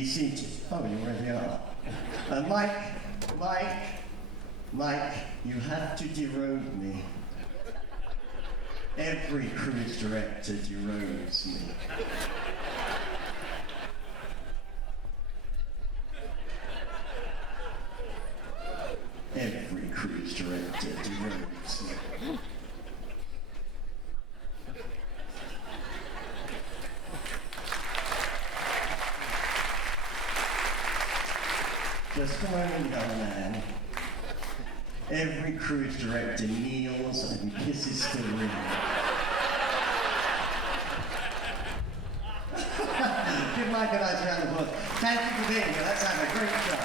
be seated. Oh, you already are. Mike, you have to derode me. Every cruise director derodes me. Every cruise director derodes me. Just a moment, young man. Every cruise director kneels and kisses the ring. Give Mike a nice round of applause. Thank you for being here. Let's have a great show.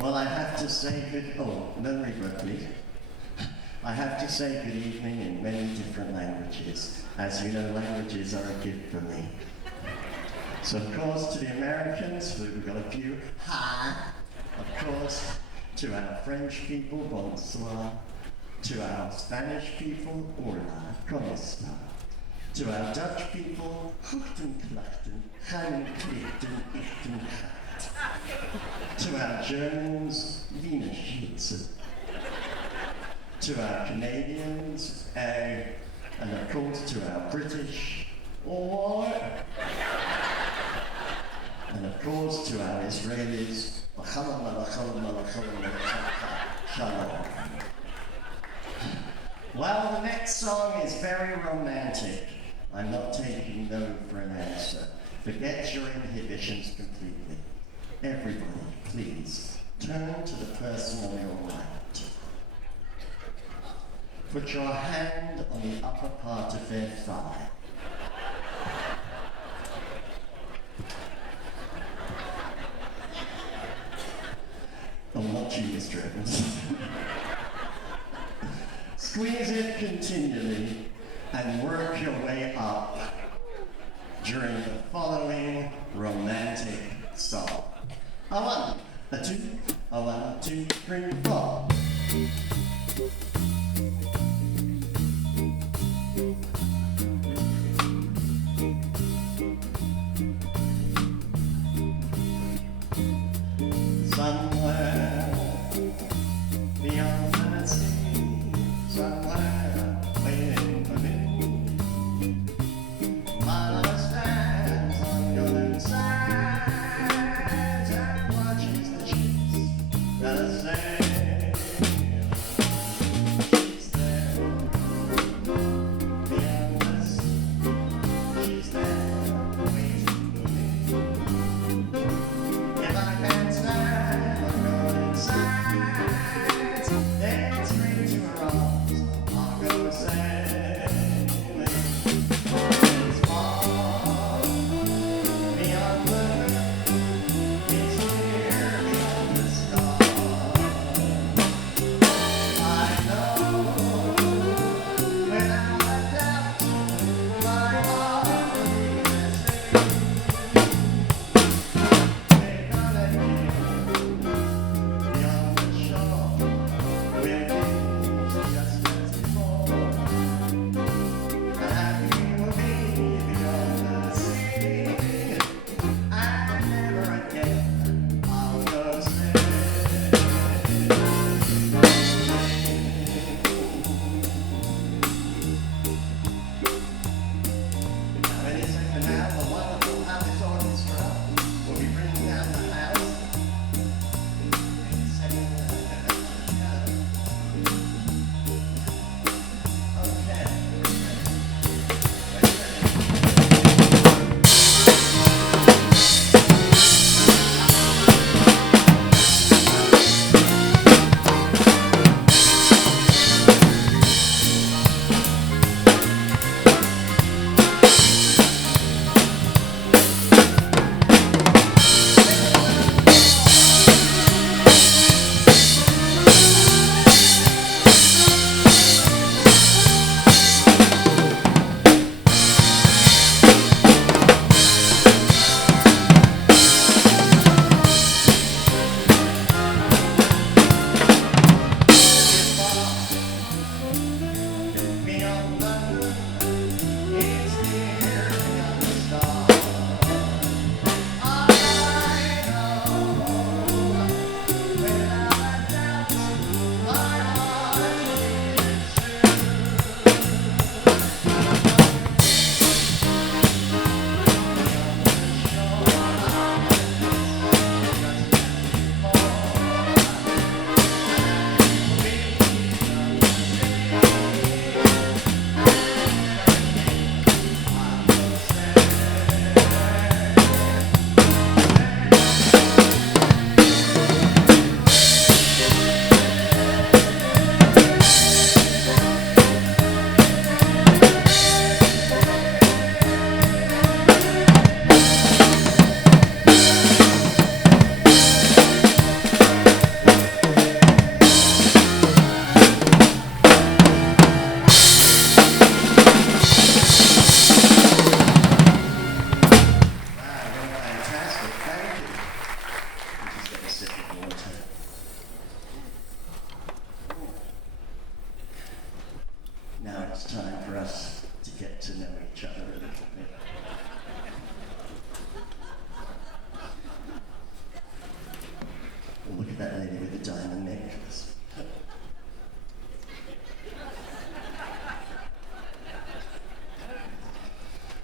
Well, I have to say good evening in many different languages. As you know, languages are a gift for me. So, of course, to the Americans, we've got a few, hi. Of course, to our French people, bonsoir. To our Spanish people, hola, como esta. To our Dutch people, guten klachten, heinen klichten, ichten hat. To our Germans, Wiener Schnitzel. To our Canadians, and of course to our British, or, and of course to our Israelis, shalom. Well, the next song is very romantic. I'm not taking no for an answer. Forget your inhibitions completely. Everybody, please, turn to the person on your right. Put your hand on the upper part of their thigh. Oh, not you, Mr. Evans. Squeeze it continually and work your way up during the following romantic song. A one, a two, a 1, 2, 3, 4. Somewhere beyond the sea, somewhere waiting for me, my lover stands on golden sands and watches the ships that sail. She's there beyond the sea, she's there waiting for me. If I can stand on golden sands and straight to her arms, I'll go sailing. It's far beyond the moon, it's near beyond the stars. I know without a doubt my heart will be the same. They're gonna hear beyond the shore, where things just as before. Happy will be beyond the sea, and never again I'll go sailing. Any second now, the wonderful happy orchestra will be bringing down the house. Beyond the moon, it's near beyond the stars. I know without a doubt my heart will be fantastic, thank you. Just get a sip of water. Now it's time for us to get to know each other a little bit. Oh, look at that lady with the diamond necklace.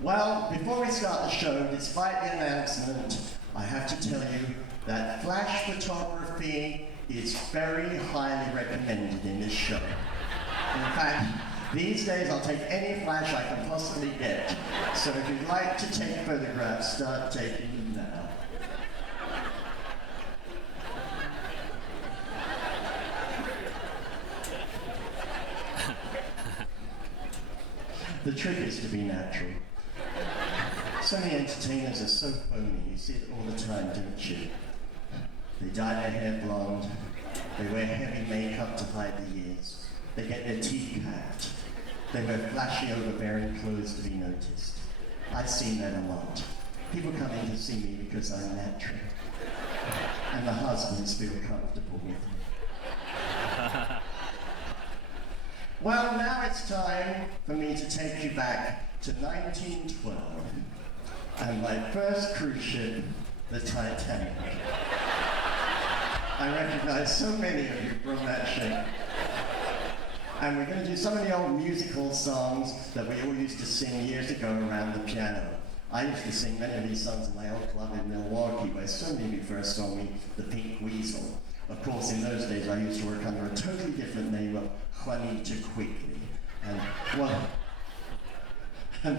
Well, before we start the show, despite the announcement, I have to tell you that flash photography is very highly recommended in this show. In fact, these days I'll take any flash I can possibly get. So if you'd like to take photographs, start taking them now. The trick is to be natural. So many entertainers are so phony, you see it all the time, don't you? They dye their hair blonde, they wear heavy makeup to hide the years, they get their teeth hacked. They wear flashy, overbearing clothes to be noticed. I've seen that a lot. People come in to see me because I'm natural. And the husbands feel comfortable with me. Well, now it's time for me to take you back to 1912 and my first cruise ship, the Titanic. I recognize so many of you from that ship. And we're going to do some of the old musical songs that we all used to sing years ago around the piano. I used to sing many of these songs in my old club in Milwaukee, where so many of you first saw me, the Pink Weasel. Of course, in those days, I used to work under a totally different name of Juanita Quigley. And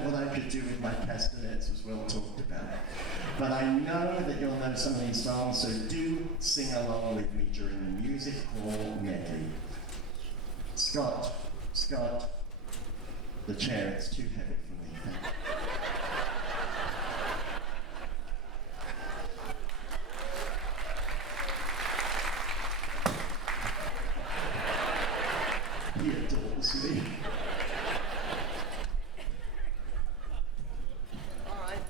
what I could do with my castanets was well talked about. But I know that you'll know some of these songs, so do sing along with me during the music hall medley. Scott, the chair, it's too heavy for me. He adores me. All right.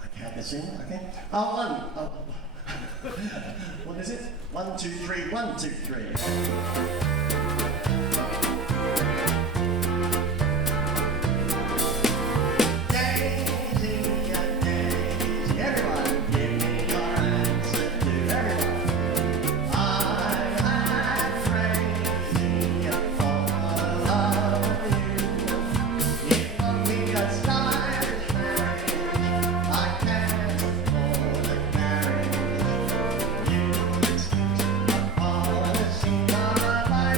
I count this in, okay? What is it? 1, 2, 3, 1, 2, 3. Bye.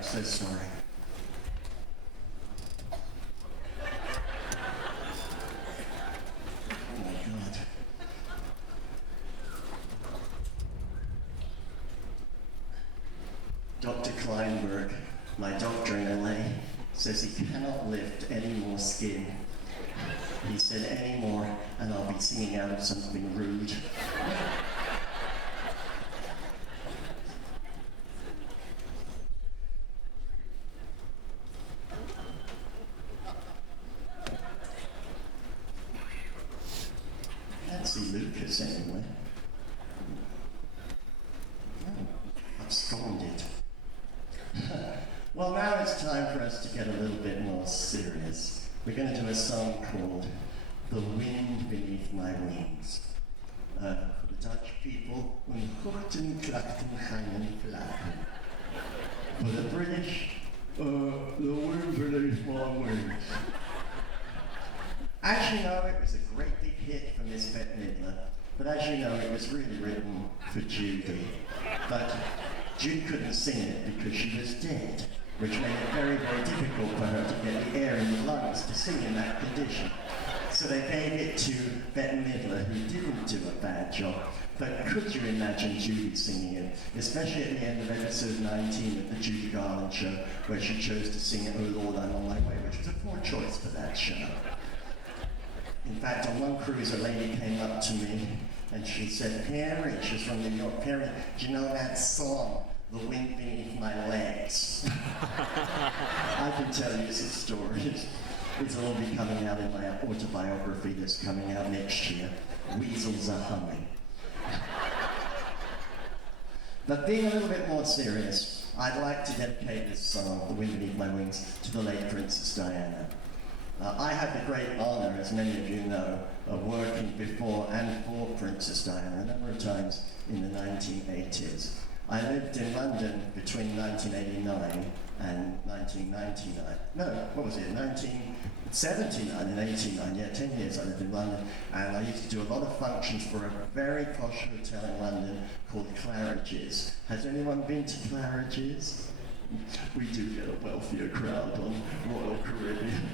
I'm so sorry. Oh my God. Dr. Kleinberg, my doctor in LA, says he cannot lift any more skin. He said any more and I'll be singing out of something rude. I can't see Lucas anywhere. Oh, absconded. Well, now it's time for us to get a little bit more serious. We're going to do a song called The Wind Beneath My Wings. For the Dutch people, een korten klachten hangen vlagen. For the British, The Wind Beneath My Wings. As you know, it was a great big hit for Miss Bette Midler, but as you know, it was really written for Judy. But Judy couldn't sing it because she was dead, which made it very, very difficult for her to get the air in the lungs to sing in that condition. So they gave it to Bette Midler, who didn't do a bad job. But could you imagine Judy singing it, especially at the end of episode 19 of the Judy Garland show, where she chose to sing Oh Lord, I'm on my way, which was a poor choice for that show. In fact, on one cruise, a lady came up to me and she said, Perry, she's from New York, Perry, do you know that song, The Wind Beneath My Legs? I can tell you some stories. It's all be coming out in my autobiography that's coming out next year. Weasels are humming. But being a little bit more serious, I'd like to dedicate this song, The Wind Beneath My Wings, to the late Princess Diana. I had the great honor, as many of you know, of working before and for Princess Diana a number of times in the 1980s. I lived in London between 1989 and 1999. No, what was it, 1979 and 89, yeah, 10 years I lived in London. And I used to do a lot of functions for a very posh hotel in London called Claridge's. Has anyone been to Claridge's? We do get a wealthier crowd on Royal Caribbean.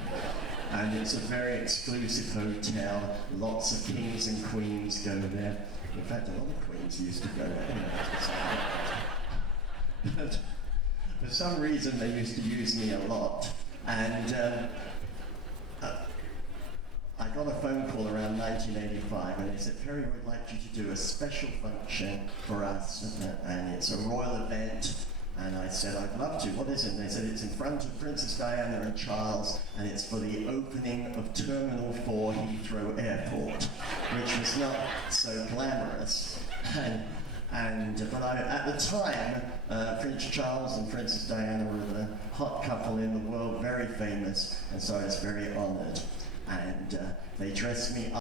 And it's a very exclusive hotel. Lots of kings and queens go there. In fact, a lot of queens used to go there. But for some reason, they used to use me a lot. And I got a phone call around 1985, and they said, Perry would like you to do a special function for us, and it's a royal event. And I said, I'd love to. What is it? And they said, it's in front of Princess Diana and Charles, and it's for the opening of Terminal 4 Heathrow Airport, which was not so glamorous. But at the time, Prince Charles and Princess Diana were the hot couple in the world, very famous, and so I was very honored. And they dressed me up.